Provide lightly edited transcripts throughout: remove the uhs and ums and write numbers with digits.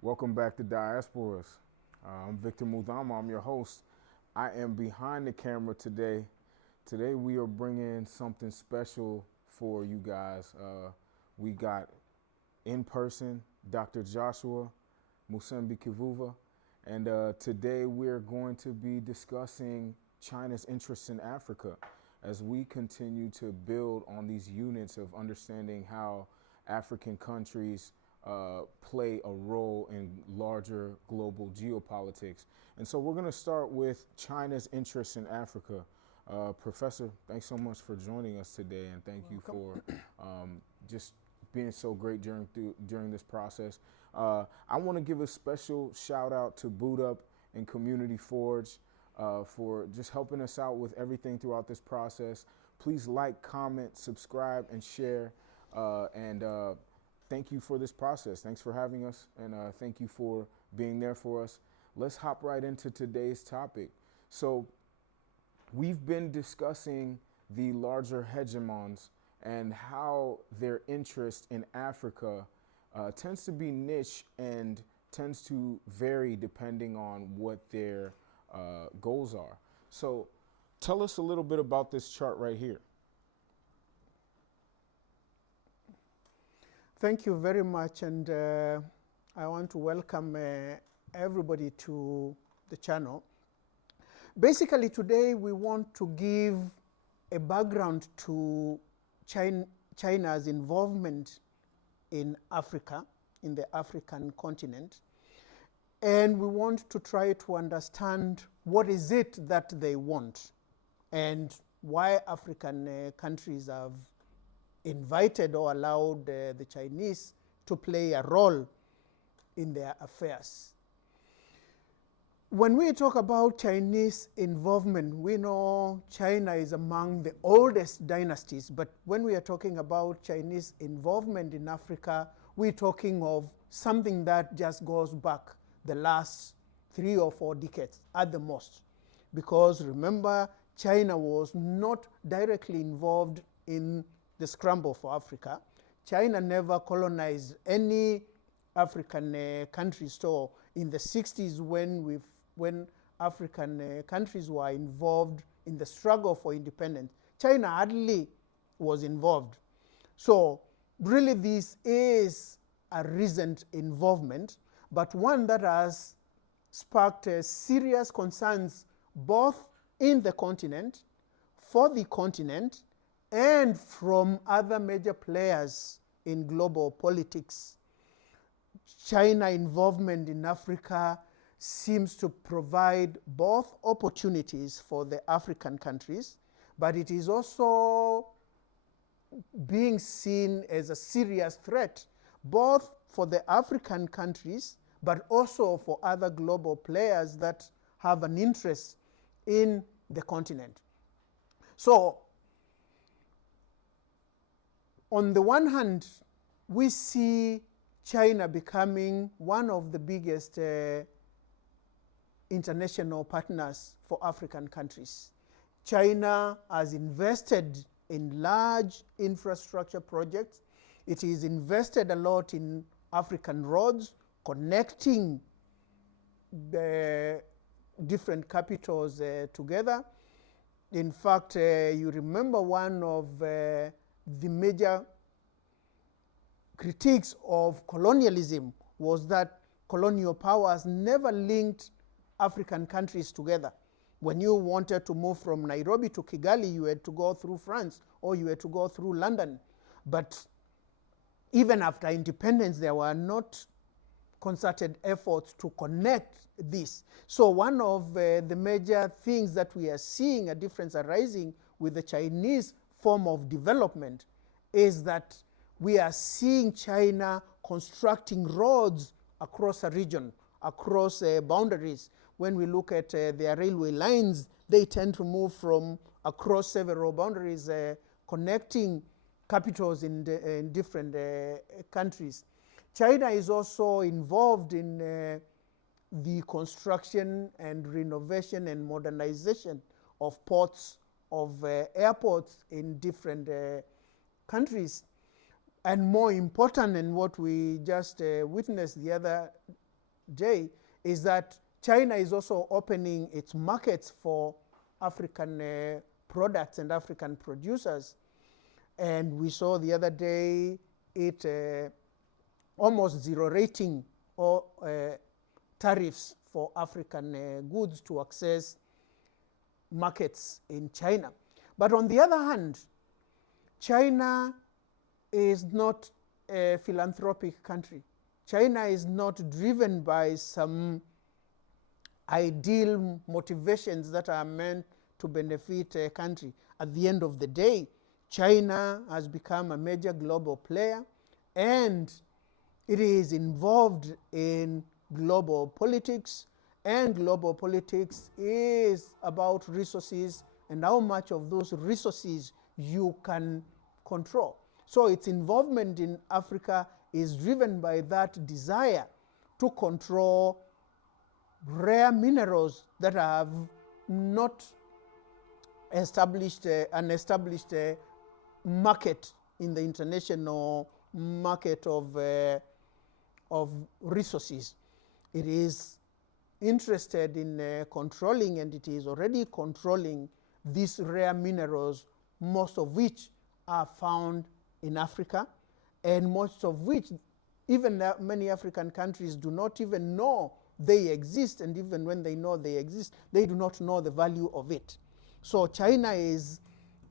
Welcome back to Diasporas. I'm Victor Mudama. I'm your host. I am behind the camera today. Today we are bringing something special for you guys. We got in person Dr. Joshua Musembi Kivuva, and today we're going to be discussing China's interests in Africa as we continue to build on these units of understanding how African countries play a role in larger global geopolitics. And so we're going to start with China's interests in Africa. Professor, thanks so much for joining us today, and thank you for just being so great during this process. I want to give a special shout out to Boot Up and Community Forge for just helping us out with everything throughout this process. Please like, comment, subscribe, and share. And thank you for this process. Thanks for having us, and thank you for being there for us. Let's hop right into today's topic. So we've been discussing the larger hegemons and how their interest in Africa tends to be niche and tends to vary depending on what their goals are. So tell us a little bit about this chart right here. Thank you very much, and I want to welcome everybody to the channel. Basically, today we want to give a background to China's involvement in Africa, in the African continent, and we want to try to understand what is it that they want and why African countries have invited or allowed the Chinese to play a role in their affairs. When we talk about Chinese involvement, we know China is among the oldest dynasties, but when we are talking about Chinese involvement in Africa, we're talking of something that just goes back the last 3 or 4 decades at the most. Because remember, China was not directly involved in the scramble for Africa. China never colonized any African country. So in the 60s, when African countries were involved in the struggle for independence, China hardly was involved. So really this is a recent involvement, but one that has sparked serious concerns both in the continent, for the continent, and from other major players in global politics. China involvement in Africa seems to provide both opportunities for the African countries, but it is also being seen as a serious threat, both for the African countries, but also for other global players that have an interest in the continent. So, on the one hand, we see China becoming one of the biggest international partners for African countries. China has invested in large infrastructure projects. It is invested a lot in African roads, connecting the different capitals together. In fact, you remember one of the major critiques of colonialism was that colonial powers never linked African countries together. When you wanted to move from Nairobi to Kigali, you had to go through France or you had to go through London. But even after independence, there were not concerted efforts to connect this. So one of the major things that we are seeing a difference arising with the Chinese form of development is that we are seeing China constructing roads across a region, across boundaries. When we look at their railway lines, they tend to move from across several boundaries, connecting capitals in different countries. China is also involved in the construction and renovation and modernization of ports, of airports in different countries. And more important, and what we just witnessed the other day is that China is also opening its markets for African products and African producers. And we saw the other day it almost zero rating or tariffs for African goods to access markets in China. But on the other hand, China is not a philanthropic country. China is not driven by some ideal motivations that are meant to benefit a country. At the end of the day, China has become a major global player, and it is involved in global politics, and global politics is about resources and how much of those resources you can control. So its involvement in Africa is driven by that desire to control rare minerals that have not established an established market in the international market of resources. It is interested in controlling, and it is already controlling these rare minerals, most of which are found in Africa, and most of which even many African countries do not even know they exist, and even when they know they exist, they do not know the value of it. So China is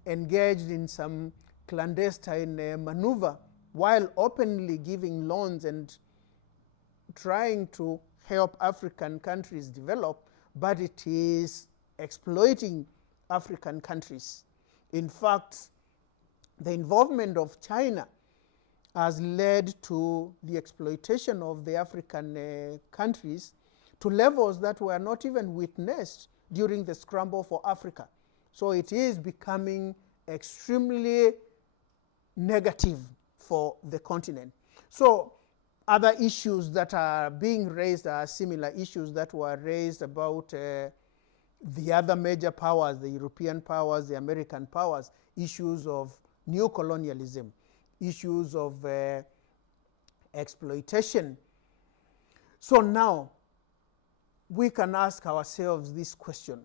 engaged in some clandestine maneuver while openly giving loans and trying to help African countries develop, but it is exploiting African countries. In fact, the involvement of China has led to the exploitation of the African countries to levels that were not even witnessed during the scramble for Africa. So it is becoming extremely negative for the continent. So other issues that are being raised are similar issues that were raised about the other major powers, the European powers, the American powers, issues of neocolonialism, issues of exploitation. So now we can ask ourselves this question: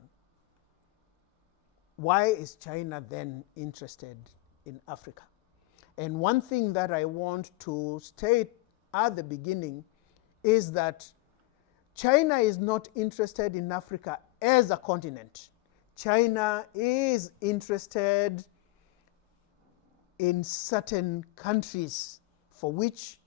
why is China then interested in Africa? And one thing that I want to state at the beginning is that China is not interested in Africa as a continent. China is interested in certain countries for which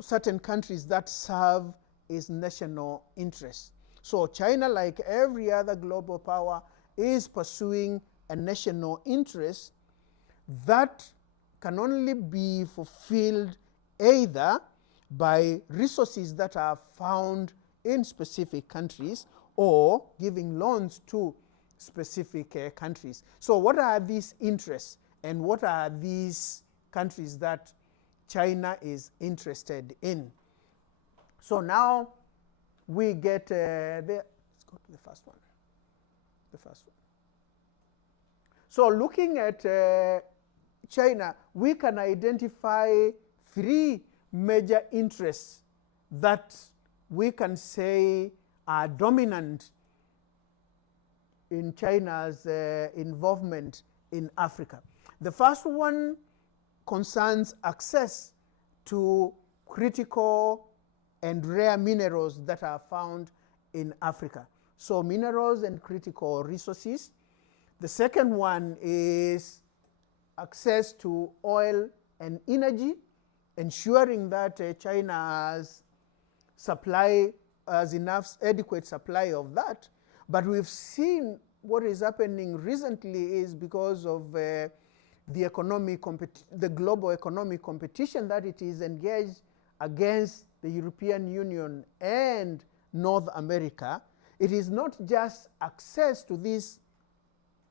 certain countries that serve its national interests. So China, like every other global power, is pursuing a national interest that can only be fulfilled either by resources that are found in specific countries or giving loans to specific countries. So what are these interests, and what are these countries that China is interested in? So now we get let's go to the first one. The first one. So looking at China, we can identify three major interests that we can say are dominant in China's involvement in Africa. The first one concerns access to critical and rare minerals that are found in Africa. So minerals and critical resources. The second one is access to oil and energy, ensuring that China has enough adequate supply of that. But we've seen what is happening recently is because of the global economic competition that it is engaged against the European Union and North America. It is not just access to these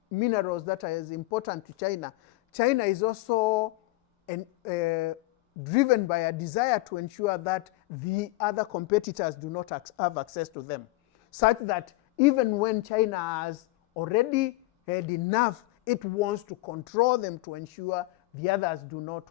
minerals that is important to China. China is also driven by a desire to ensure that the other competitors do not have access to them, such that even when China has already had enough, it wants to control them to ensure the others do not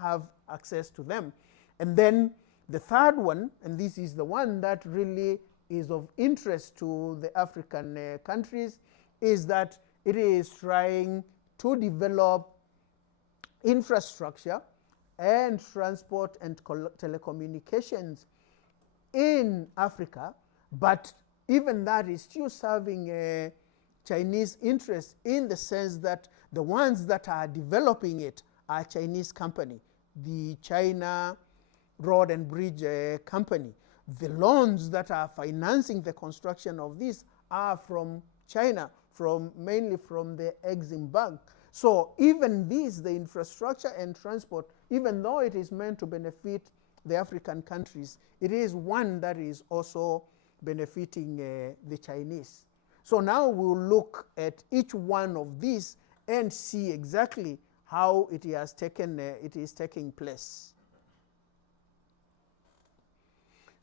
have access to them. And then The third one, and this is the one that really is of interest to the African countries, is that it is trying to develop infrastructure and transport and telecommunications in Africa, but even that is still serving Chinese interests, in the sense that the ones that are developing it are Chinese company, the China Road and Bridge Company. The loans that are financing the construction of this are from China, mainly from the Exim Bank. So even this, the infrastructure and transport, even though it is meant to benefit the African countries, it is one that is also benefiting the Chinese. So now we'll look at each one of these and see exactly how it is taking place.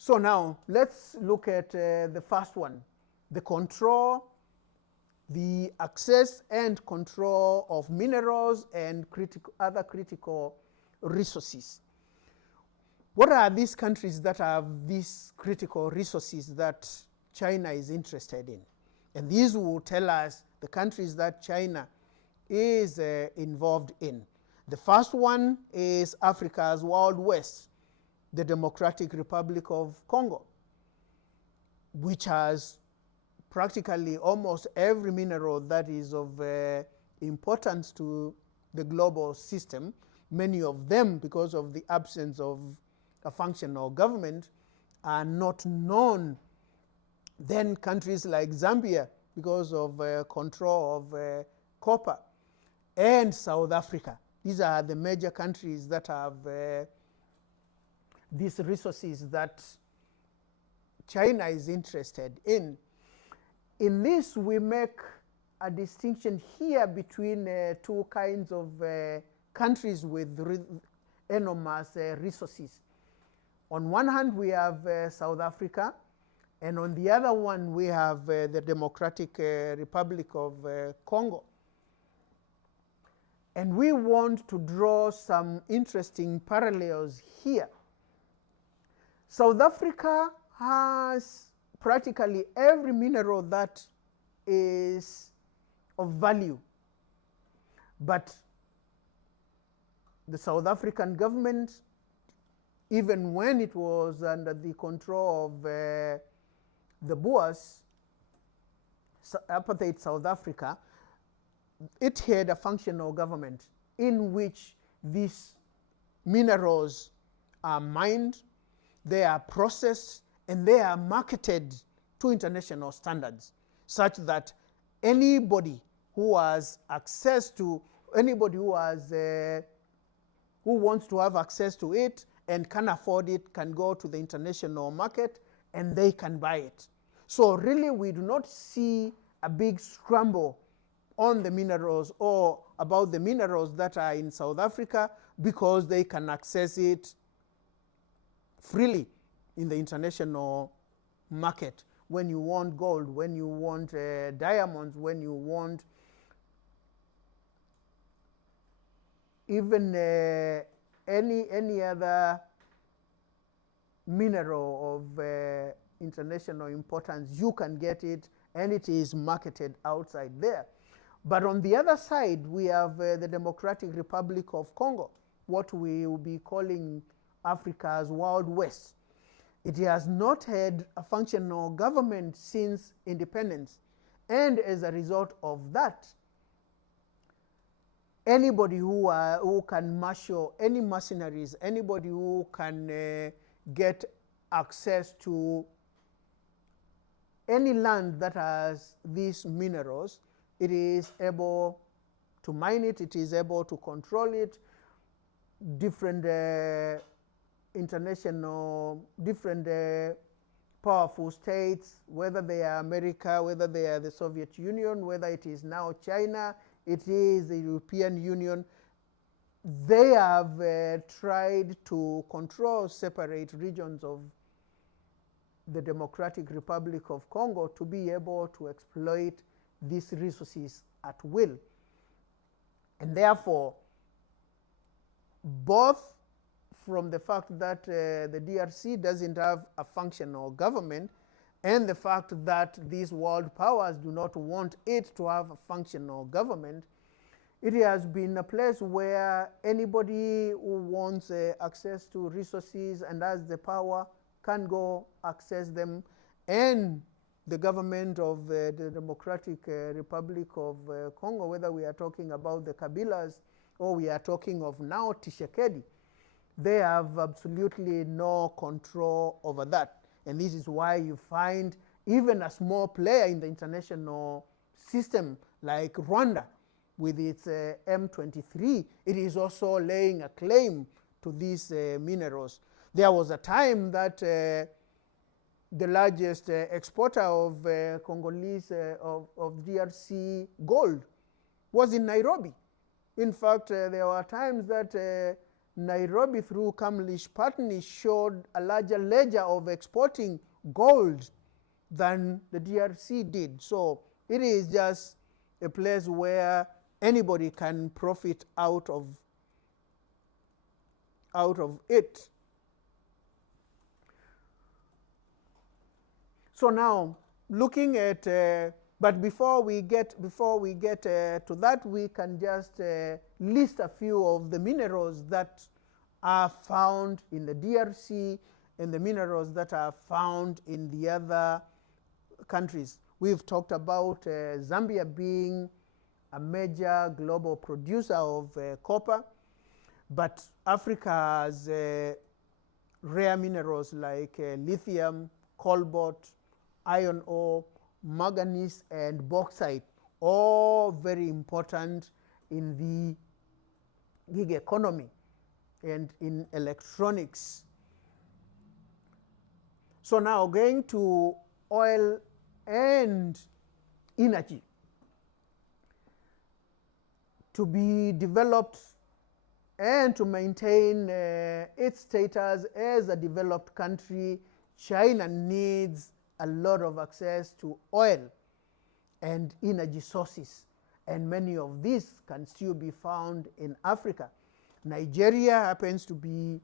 So now let's look at the first one, the control, the access and control of minerals and other critical resources. What are these countries that have these critical resources that China is interested in? And these will tell us the countries that China is involved in. The first one is Africa's Wild West, the Democratic Republic of Congo, which has practically almost every mineral that is of importance to the global system. Many of them, because of the absence of a functional government, are not known. Then countries like Zambia, because of control of copper, and South Africa. These are the major countries that have these resources that China is interested in. In this, we make a distinction here between two kinds of countries with enormous resources. On one hand, we have South Africa, and on the other one, we have the Democratic Republic of Congo. And we want to draw some interesting parallels here. South Africa has practically every mineral that is of value. But the South African government, even when it was under the control of the Boers, apartheid South Africa, it had a functional government in which these minerals are mined, they are processed, and they are marketed to international standards, such that anybody who has access to, anybody who wants to have access to it and can afford it can go to the international market and they can buy it. So really, we do not see a big scramble on the minerals or about the minerals that are in South Africa, because they can access it freely in the international market. When you want gold, when you want diamonds, when you want even any other mineral of international importance, you can get it, and it is marketed outside there. But on the other side, we have the Democratic Republic of Congo, what we will be calling Africa's Wild West. It has not had a functional government since independence. And as a result of that, anybody who can marshal any mercenaries, anybody who can get access to any land that has these minerals, it is able to mine it, it is able to control it. Different different powerful states, whether they are America, whether they are the Soviet Union, whether it is now China, it is the European Union, they have tried to control separate regions of the Democratic Republic of Congo to be able to exploit these resources at will. And therefore, both from the fact that the DRC doesn't have a functional government, and the fact that these world powers do not want it to have a functional government, it has been a place where anybody who wants access to resources and has the power can go access them. And the government of the Democratic Republic of Congo, whether we are talking about the Kabilas or we are talking of now Tshisekedi, they have absolutely no control over that. And this is why you find even a small player in the international system like Rwanda with its M23, it is also laying a claim to these minerals. There was a time that the largest exporter of Congolese, of DRC gold was in Nairobi. In fact, there were times that Nairobi, through Kamlish Patni, showed a larger ledger of exporting gold than the DRC did. So it is just a place where anybody can profit out of it. So now, looking at, but before we get to that, we can just list a few of the minerals that are found in the DRC and the minerals that are found in the other countries. We've talked about Zambia being a major global producer of copper, but Africa has rare minerals like lithium, cobalt, iron ore, manganese, and bauxite, all very important in the gig economy and in electronics. So now going to oil and energy. To be developed and to maintain its status as a developed country, China needs a lot of access to oil and energy sources, and many of these can still be found in Africa. Nigeria happens to be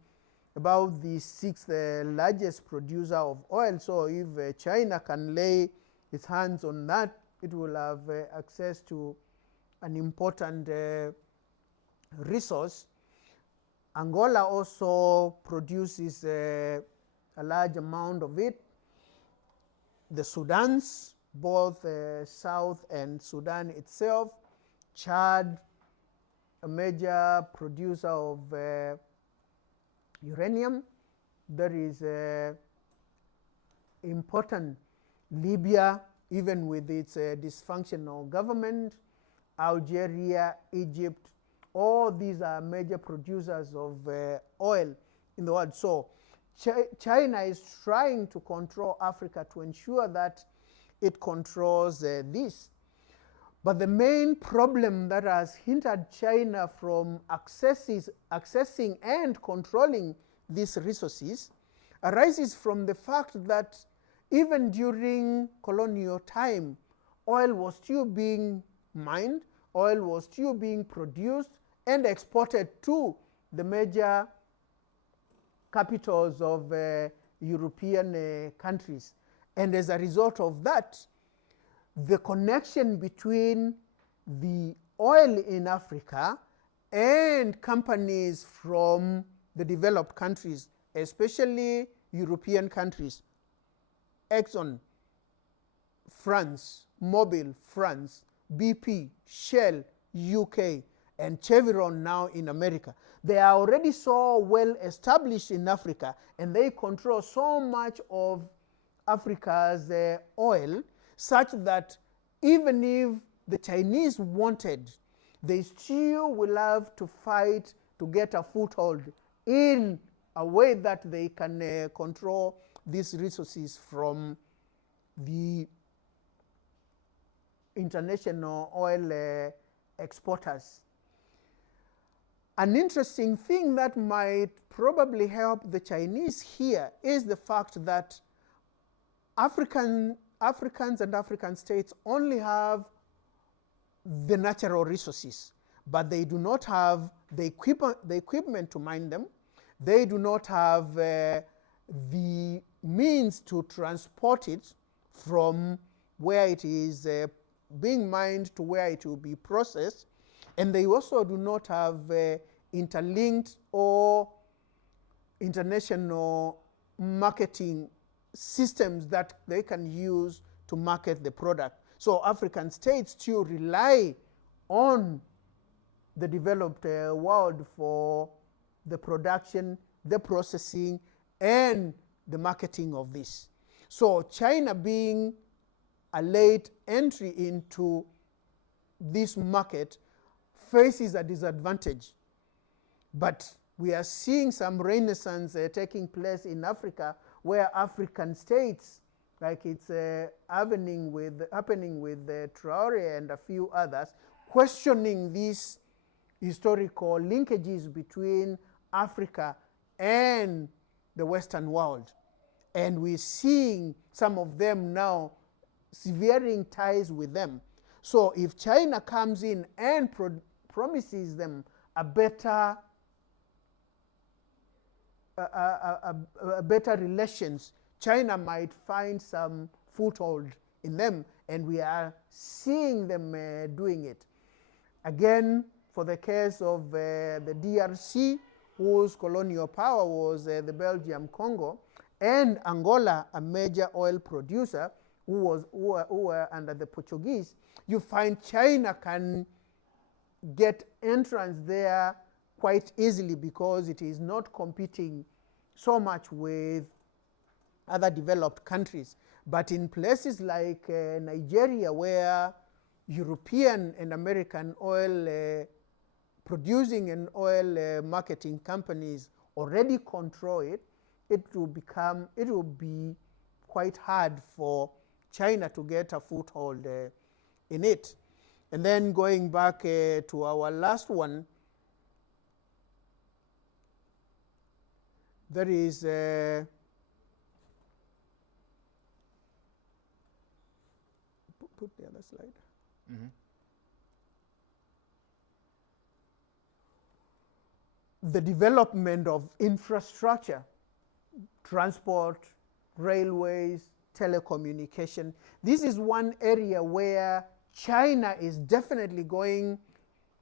about the 6th largest producer of oil, so if China can lay its hands on that, it will have access to an important resource. Angola also produces a large amount of it. The Sudans, both South and Sudan itself, Chad, a major producer of uranium, that is important. Libya, even with its dysfunctional government, Algeria, Egypt, all these are major producers of oil in the world. So China is trying to control Africa to ensure that it controls this. But the main problem that has hindered China from accessing and controlling these resources arises from the fact that even during colonial time, oil was still being mined, oil was still being produced and exported to the major capitals of European countries. And as a result of that, the connection between the oil in Africa and companies from the developed countries, especially European countries, Exxon, France, Mobil, France, BP, Shell, UK, and Chevron now in America. They are already so well established in Africa, and they control so much of Africa's oil, such that even if the Chinese wanted, they still will have to fight to get a foothold in a way that they can control these resources from the international oil exporters. An interesting thing that might probably help the Chinese here is the fact that Africans and African states only have the natural resources, but they do not have the equipment to mine them. They do not have the means to transport it from where it is being mined to where it will be processed. And they also do not have interlinked or international marketing systems that they can use to market the product. So African states still rely on the developed world for the production, the processing, and the marketing of this. So China, being a late entry into this market, faces a disadvantage. But we are seeing some renaissance taking place in Africa, where African states, like it's happening with Traore and a few others, questioning these historical linkages between Africa and the Western world. And we're seeing some of them now severing ties with them. So if China comes in and promises them a better relations, China might find some foothold in them, and we are seeing them doing it. Again, for the case of the DRC, whose colonial power was the Belgium Congo, and Angola, a major oil producer who were under the Portuguese, you find China can get entrance there quite easily because it is not competing so much with other developed countries. But in places like Nigeria, where European and American oil producing and oil marketing companies already control it, it will be quite hard for China to get a foothold in it. And then going back to our last one, there is put the other slide. Mm-hmm. The development of infrastructure, transport, railways, telecommunication. This is one area where China is definitely going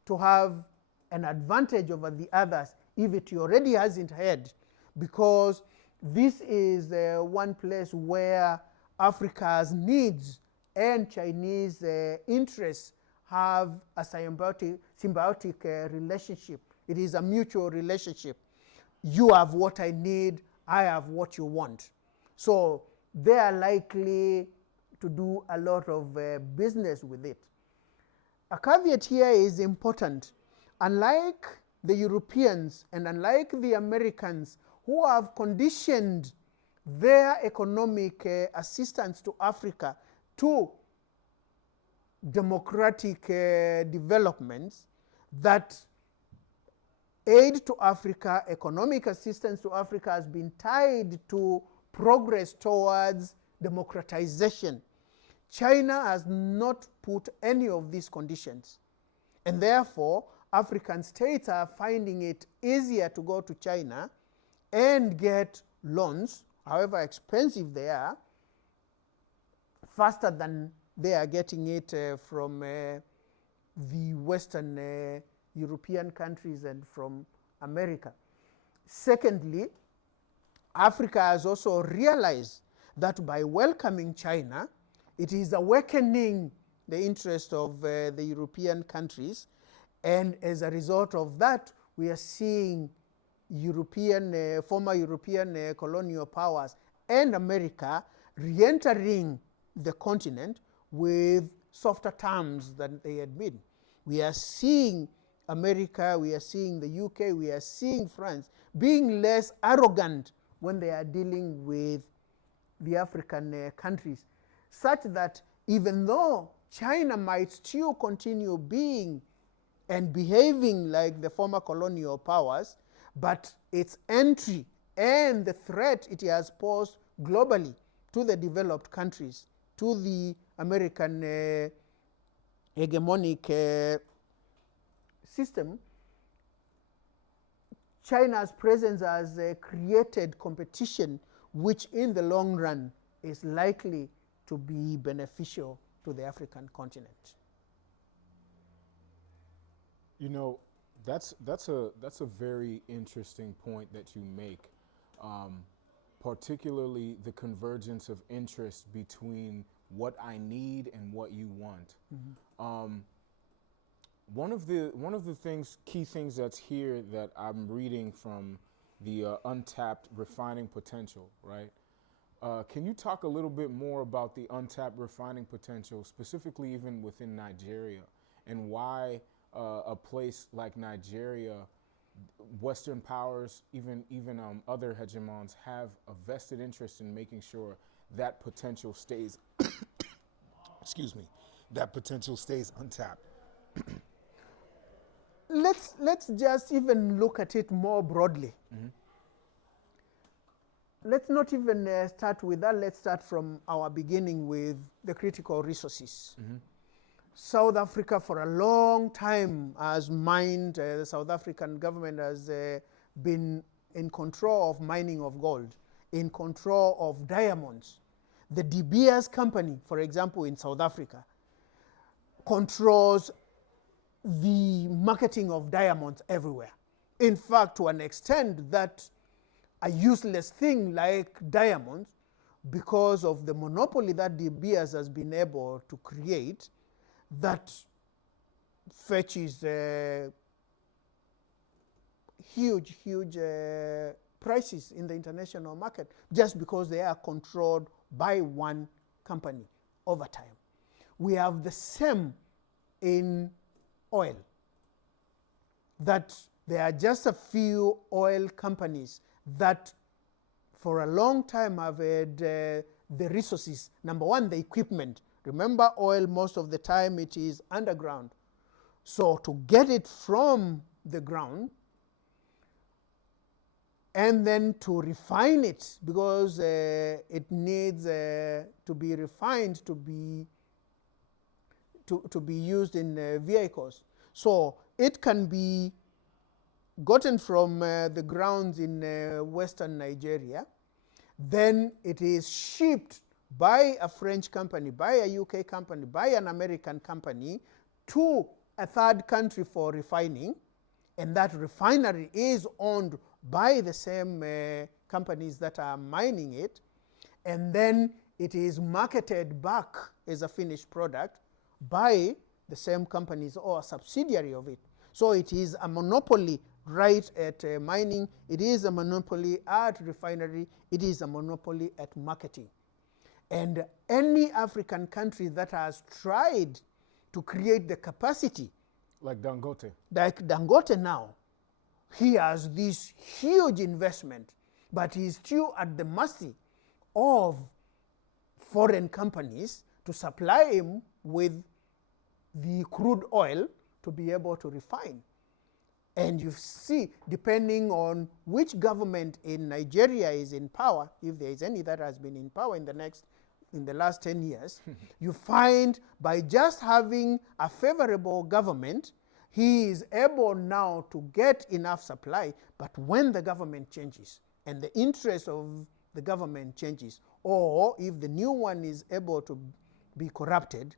to have an advantage over the others if it already hasn't had, because this is one place where Africa's needs and Chinese interests have a symbiotic relationship. It is a mutual relationship. You have what I need, I have what you want. So they are likely to do a lot of business with it. A caveat here is important. Unlike the Europeans and unlike the Americans, who have conditioned their economic assistance to Africa to democratic developments, that aid to Africa, economic assistance to Africa has been tied to progress towards democratization. China has not put any of these conditions. And therefore, African states are finding it easier to go to China and get loans, however expensive they are, faster than they are getting it from the Western European countries and from America. Secondly, Africa has also realized that by welcoming China, it is awakening the interest of the European countries, and as a result of that, we are seeing former European colonial powers and America re-entering the continent with softer terms than they had been. We are seeing America, we are seeing the UK, we are seeing France being less arrogant when they are dealing with the African countries, such that even though China might still continue being and behaving like the former colonial powers, but its entry and the threat it has posed globally to the developed countries, to the American hegemonic system, China's presence has created competition which in the long run is likely to be beneficial to the African continent. You know, that's a very interesting point that you make, particularly the convergence of interest between what I need and what you want. One of the key things that's here that I'm reading from the untapped refining potential, right? Can you talk a little bit more about the untapped refining potential, specifically even within Nigeria, and why a place like Nigeria, Western powers, even other hegemons, have a vested interest in making sure that potential stays, excuse me, that potential stays untapped? Let's just even look at it more broadly. Let's not even start with that. Let's start from our beginning with the critical resources. South Africa for a long time has mined, the South African government has been in control of mining of gold, in control of diamonds. The De Beers company, for example, in South Africa, controls the marketing of diamonds everywhere. In fact, to an extent that a useless thing like diamonds, because of the monopoly that De Beers has been able to create, that fetches huge prices in the international market just because they are controlled by one company over time. We have the same in oil, that there are just a few oil companies that for a long time have had the resources. Number one, the equipment. Remember, oil most of the time it is underground. So to get it from the ground and then to refine it, because it needs to be refined to be used in vehicles. So it can be gotten from the grounds in western Nigeria. Then it is shipped by a French company, by a UK company, by an American company to a third country for refining. And that refinery is owned by the same companies that are mining it. And then it is marketed back as a finished product by the same companies or a subsidiary of it. So it is a monopoly right at mining, it is a monopoly at refinery, it is a monopoly at marketing. And any African country that has tried to create the capacity, like Dangote now, he has this huge investment, but he's still at the mercy of foreign companies to supply him with the crude oil to be able to refine. And you see, depending on which government in Nigeria is in power, if there is any that has been in power in the last 10 years, you find by just having a favorable government, he is able now to get enough supply. But when the government changes and the interest of the government changes, or if the new one is able to be corrupted,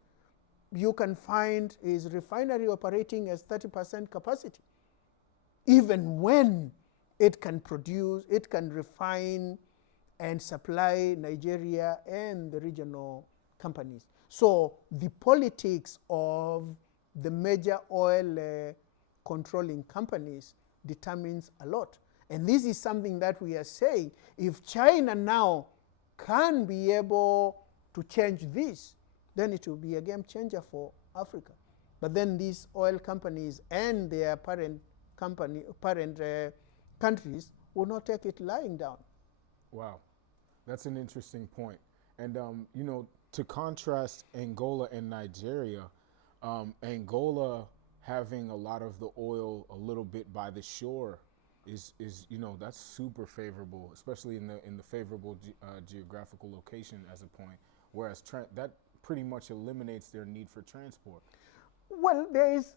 you can find his refinery operating as 30% capacity. Even when it can produce, it can refine and supply Nigeria and the regional companies. So the politics of the major oil controlling companies determines a lot. And this is something that we are saying, if China now can be able to change this, then it will be a game changer for Africa. But then these oil companies and their parent countries will not take it lying down. Wow, that's an interesting point. And you know, to contrast Angola and Nigeria, Angola having a lot of the oil a little bit by the shore is you know, that's super favorable, especially in the favorable geographical location as a point. Whereas that pretty much eliminates their need for transport. Well, there is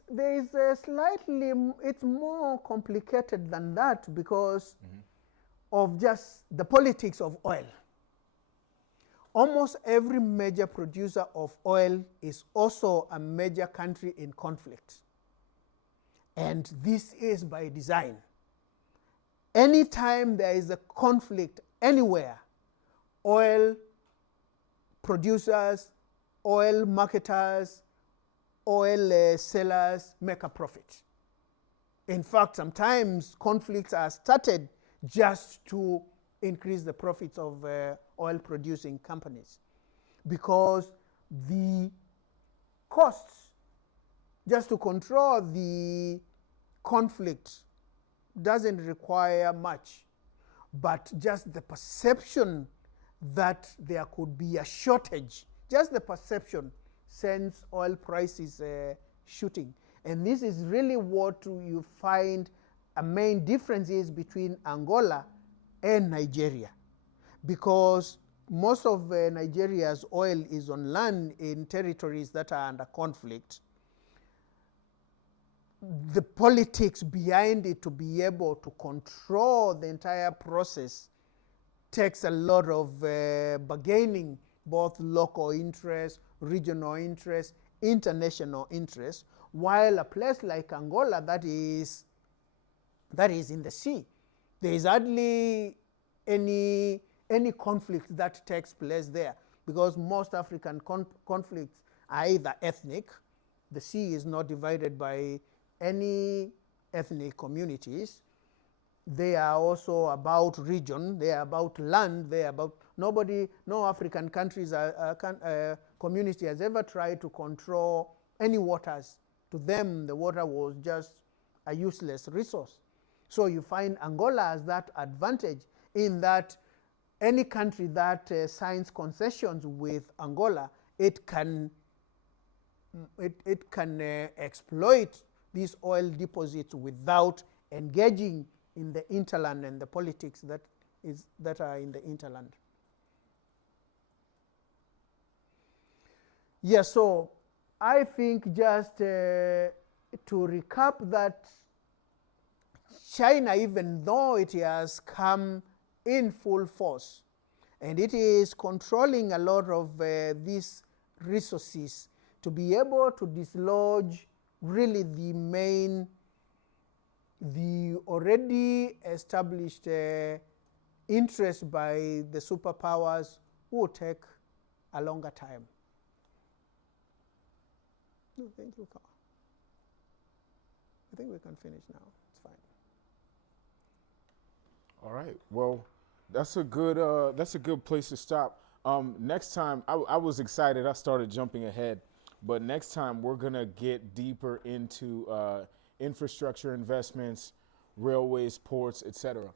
a slightly, it's more complicated than that because of just the politics of oil. Almost every major producer of oil is also a major country in conflict. And this is by design. Anytime there is a conflict anywhere, oil producers, oil marketers, oil sellers make a profit. In fact, sometimes conflicts are started just to increase the profits of oil producing companies because the costs just to control the conflict doesn't require much, but just the perception that there could be a shortage, just the perception sends oil prices shooting. And this is really what you find a main difference is between Angola and Nigeria, because most of Nigeria's oil is on land in territories that are under conflict. The politics behind it to be able to control the entire process takes a lot of bargaining, both local interests, regional interests, international interests, while a place like Angola that is in the sea, there is hardly any conflict that takes place there because most African conflicts are either ethnic. The sea is not divided by any ethnic communities. They are also about region, they are about land, they are about no African countries, community has ever tried to control any waters. To them, the water was just a useless resource. So you find Angola has that advantage in that any country that signs concessions with Angola, it can exploit these oil deposits without engaging in the interland and the politics that are in the interland. Yeah, so I think just to recap that China, even though it has come in full force and it is controlling a lot of these resources to be able to dislodge really the already established interest by the superpowers will take a longer time. No, thank you, Carl. I think we can finish now. It's fine. All right. Well, that's a good place to stop. Next time, I was excited. I started jumping ahead, but next time we're gonna get deeper into infrastructure investments, railways, ports, etc.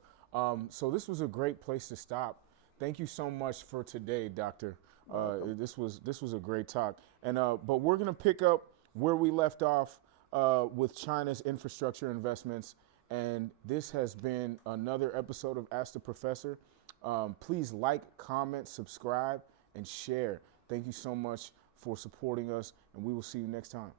So this was a great place to stop. Thank you so much for today, Doctor. This was a great talk. And but we're gonna pick up where we left off with China's infrastructure investments. And this has been another episode of Ask the Professor. Please like, comment, subscribe, and share. Thank you so much for supporting us, and we will see you next time.